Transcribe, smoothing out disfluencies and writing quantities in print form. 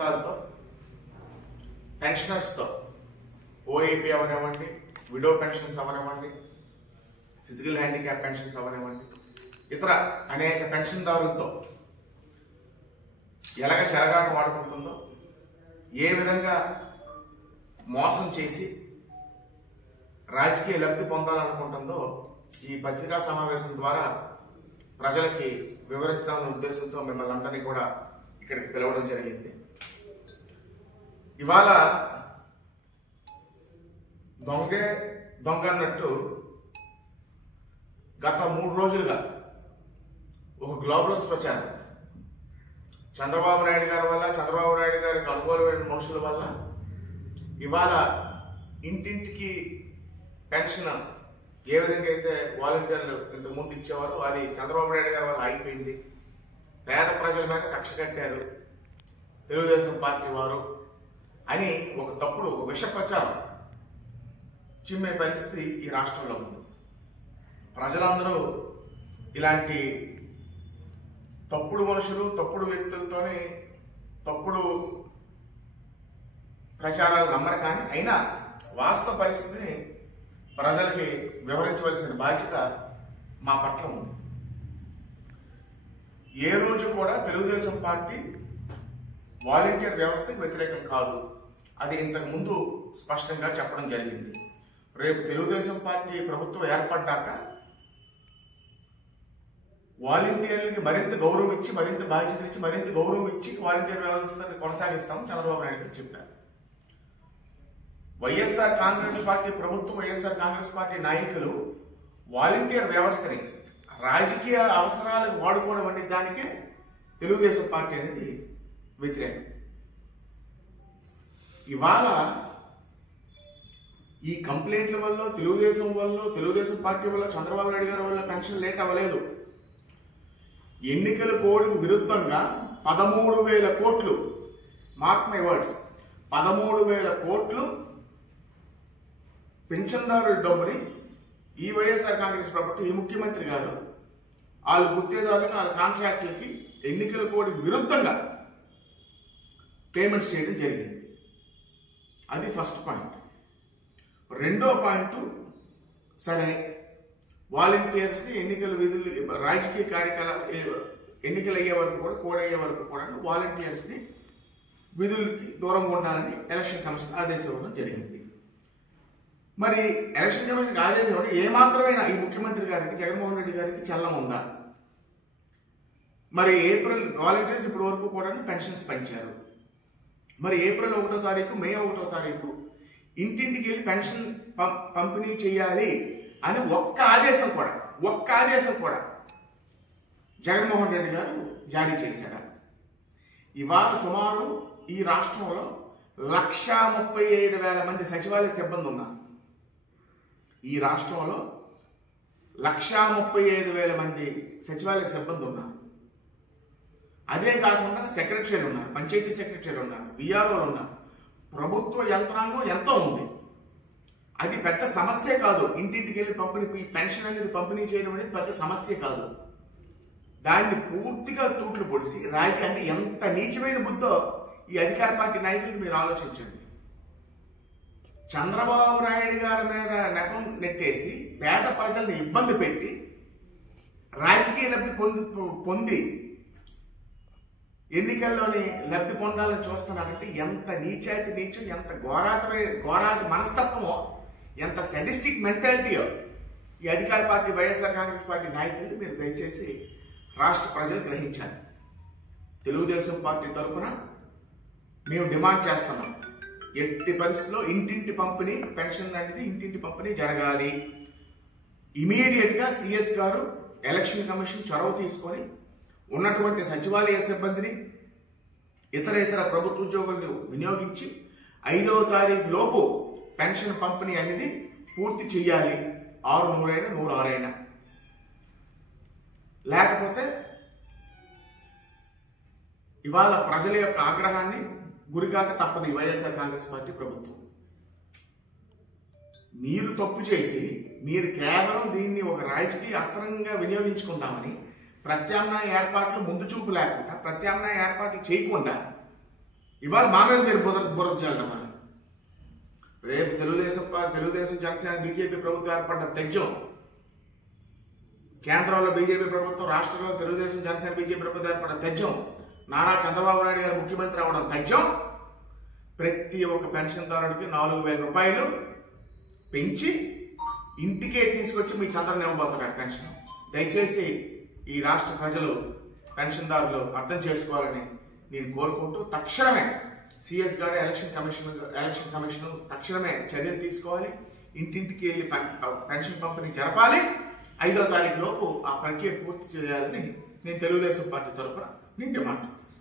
జీతాలతో పెన్షనర్స్తో OAP అవనివ్వండి, widow pensions అవనివ్వండి, physical handicap pensions అవనివ్వండి, ఇతర అనేక పెన్షన్దారులతో ఎలాగ చెలగాటం ఆడుకుంటుందో, ఏ విధంగా మోసం చేసి రాజకీయ లబ్ధి పొందాలనుకుంటుందో ఈ పత్రికా సమావేశం ద్వారా ప్రజలకి వివరించడాలనే ఉద్దేశంతో మిమ్మల్ని అందరినీ కూడా ఇక్కడికి పిలవడం జరిగింది. ఇవాళ దొంగే దొంగ అన్నట్టు గత 3 రోజులుగా ఒక గ్లోబల్స్ ప్రచారం చంద్రబాబు నాయుడు గారి వల్ల, చంద్రబాబు నాయుడు గారికి అనుకూలమైన మనుషుల వల్ల ఇవాళ ఇంటింటికి పెన్షన్ ఏ విధంగా అయితే వాలంటీర్లు ఇంతకు ముందు ఇచ్చేవారు అది చంద్రబాబు నాయుడు గారి వల్ల అయిపోయింది. పేద ప్రజల మీద కక్ష కట్టారు తెలుగుదేశం పార్టీ వారు అని ఒక తప్పుడు విష ప్రచారం చిమ్మే పరిస్థితి ఈ రాష్ట్రంలో ఉంది. ప్రజలందరూ ఇలాంటి తప్పుడు మనుషులు, తప్పుడు వ్యక్తులతోనే తప్పుడు ప్రచారాలు నమ్మరు. కానీ అయినా వాస్తవ పరిస్థితిని ప్రజలకి వివరించవలసిన బాధ్యత మా పట్ల ఉంది. ఏ రోజు కూడా తెలుగుదేశం పార్టీ వాలంటీర్ వ్యవస్థకి వ్యతిరేకం కాదు. అది ఇంతకు ముందు స్పష్టంగా చెప్పడం జరిగింది. రేపు తెలుగుదేశం పార్టీ ప్రభుత్వం ఏర్పడ్డాక వాలంటీర్లకి మరింత గౌరవం ఇచ్చి, మరింత బాధ్యత ఇచ్చి, మరింత గౌరవం ఇచ్చి వాలంటీర్ వ్యవస్థని కొనసాగిస్తామని చంద్రబాబు నాయుడు గారు చెప్పారు. వైఎస్ఆర్ కాంగ్రెస్ పార్టీ ప్రభుత్వం, వైఎస్ఆర్ కాంగ్రెస్ పార్టీ నాయకులు వాలంటీర్ వ్యవస్థని రాజకీయ అవసరాలకు వాడుకోవడం అనే దానికే తెలుగుదేశం పార్టీ అనేది వ్యతిరేకం. ఇవాళ ఈ కంప్లైంట్ల వల్ల, తెలుగుదేశం పార్టీ వల్ల, చంద్రబాబు నాయుడు గారి వల్ల పెన్షన్ లేట్ అవ్వలేదు. ఎన్నికల కోడ్కు విరుద్ధంగా 13,000 కోట్లు, మార్క్ మై వర్డ్స్, 13,000 కోట్లు పెన్షన్దారుల డబ్బుని ఈ వైఎస్ఆర్ కాంగ్రెస్ ప్రభుత్వం, ఈ ముఖ్యమంత్రి గారు వాళ్ళ గుత్తేదారులకు, వాళ్ళ కాంట్రాక్టులకి ఎన్నికల కోడ్కు విరుద్ధంగా పేమెంట్స్ చేయడం జరిగింది. అది ఫస్ట్ పాయింట్. రెండో పాయింట్, సరే వాలంటీర్స్ని ఎన్నికల విధులు, రాజకీయ కార్యకలాపాలు ఎన్నికలు అయ్యే వరకు కూడా, కోడ్ అయ్యే వరకు కూడా వాలంటీర్స్ని విధులకి దూరంగా ఉండాలని ఎలక్షన్ కమిషన్ ఆదేశం ఇవ్వడం జరిగింది. మరి ఎలక్షన్ కమిషన్కి ఆదేశం ఇవ్వడం ఏమాత్రమైనా ఈ ముఖ్యమంత్రి గారికి, జగన్మోహన్ రెడ్డి గారికి చల్లం ఉందా? మరి ఏప్రిల్ వాలంటీర్స్ ఇప్పటి వరకు కూడా పెన్షన్స్ పెంచారు. మరి ఏప్రిల్ 1వ తారీఖు, మే 1వ తారీఖు ఇంటింటికి వెళ్ళి పెన్షన్ పంపిణీ చేయాలి అని ఒక్క ఆదేశం కూడా జగన్మోహన్ రెడ్డి గారు జారీ చేశారు. ఇవాళ సుమారు ఈ రాష్ట్రంలో 135,000 మంది సచివాలయ సిబ్బంది ఉన్నారు. ఈ రాష్ట్రంలో 135,000 మంది సచివాలయ సిబ్బంది ఉన్నారు. అదే కాకుండా సెక్రటరీలు ఉన్నారు, పంచాయతీ సెక్రటరీలు ఉన్నారు, విఆర్ఓలు ఉన్నారు. ప్రభుత్వ యంత్రాంగం ఎంతో ఉంది. అది పెద్ద సమస్య కాదు. ఇంటింటికి వెళ్ళి పెన్షన్ అనేది పంపిణీ చేయడం అనేది పెద్ద సమస్య కాదు. దాన్ని పూర్తిగా తూట్లు పొడిసి అంటే ఎంత నీచమైన బుద్ధో ఈ అధికార పార్టీ నాయకులకు మీరు ఆలోచించండి. చంద్రబాబు నాయుడు గారి మీద నెపం నెట్టేసి పేద ప్రజల్ని ఇబ్బంది పెట్టి రాజకీయ లబ్ధి పొంది ఎన్నికల్లోని లబ్ధి పొందాలని చూస్తున్నారంటే ఎంత నీచం, ఎంత ఘోరాతి మనస్తత్వమో, ఎంత సెడిస్టిక్ మెంటాలిటీయో ఈ అధికార పార్టీ వైఎస్ఆర్ కాంగ్రెస్ పార్టీ నాయకులు మీరు దయచేసి రాష్ట్ర ప్రజలు గ్రహించాలి. తెలుగుదేశం పార్టీ తరఫున మేము డిమాండ్ చేస్తున్నాం, ఎట్టి పరిస్థితుల్లో ఇంటింటి పంపిణీ, పెన్షన్ అనేది ఇంటింటి పంపిణీ జరగాలి. ఇమీడియట్గా సిఎస్ గారు, ఎలక్షన్ కమిషన్ చొరవ తీసుకొని ఉన్నటువంటి సచివాలయ సిబ్బందిని, ఇతర ప్రభుత్వ ఉద్యోగులను వినియోగించి 5వ తారీఖు లోపు పెన్షన్ పంపిణీ అనేది పూర్తి చేయాలి. 600 అయినా 106 అయినా. లేకపోతే ఇవాళ ప్రజల యొక్క ఆగ్రహాన్ని గురికాక తప్పదు ఈ వైఎస్ఆర్ కాంగ్రెస్ పార్టీ ప్రభుత్వం. మీరు తప్పు చేసి మీరు కేవలం దీన్ని ఒక రాజకీయ అస్త్రంగా వినియోగించుకుందామని ప్రత్యామ్నాయ ఏర్పాట్లు ముందు చూపు లేకుండా, ప్రత్యామ్నాయ ఏర్పాట్లు చేయకుండా ఇవాళ మా మీద మీరు బురద చల్లడమా? రేపు తెలుగుదేశం జనసేన బీజేపీ ప్రభుత్వం ఏర్పడ్డ తెజ్జం, కేంద్రంలో బీజేపీ ప్రభుత్వం, రాష్ట్రంలో తెలుగుదేశం జనసేన బీజేపీ ప్రభుత్వం ఏర్పడ్డ తెజ్జం, నారా చంద్రబాబు నాయుడు గారు ముఖ్యమంత్రి అవ్వడం తెజ్జం, ప్రతి ఒక్క పెన్షన్దారుడికి 4,000 రూపాయలు పెంచి ఇంటికే తీసుకొచ్చి మీ చంద్రని ఇవ్వబోతున్నారు పెన్షన్. దయచేసి ఈ రాష్ట్ర ప్రజలు, పెన్షన్దారులు అర్థం చేసుకోవాలని నేను కోరుకుంటూ, తక్షణమే సిఎస్ గారు ఎలక్షన్ కమిషన్ తక్షణమే చర్యలు తీసుకోవాలి. ఇంటింటికి వెళ్ళి పెన్షన్ పంపిణీ జరపాలి. 5వ తారీఖు లోపు ఆ ప్రక్రియ పూర్తి చేయాలని నేను తెలుగుదేశం పార్టీ తరఫున నేను డిమాండ్ చేస్తాను.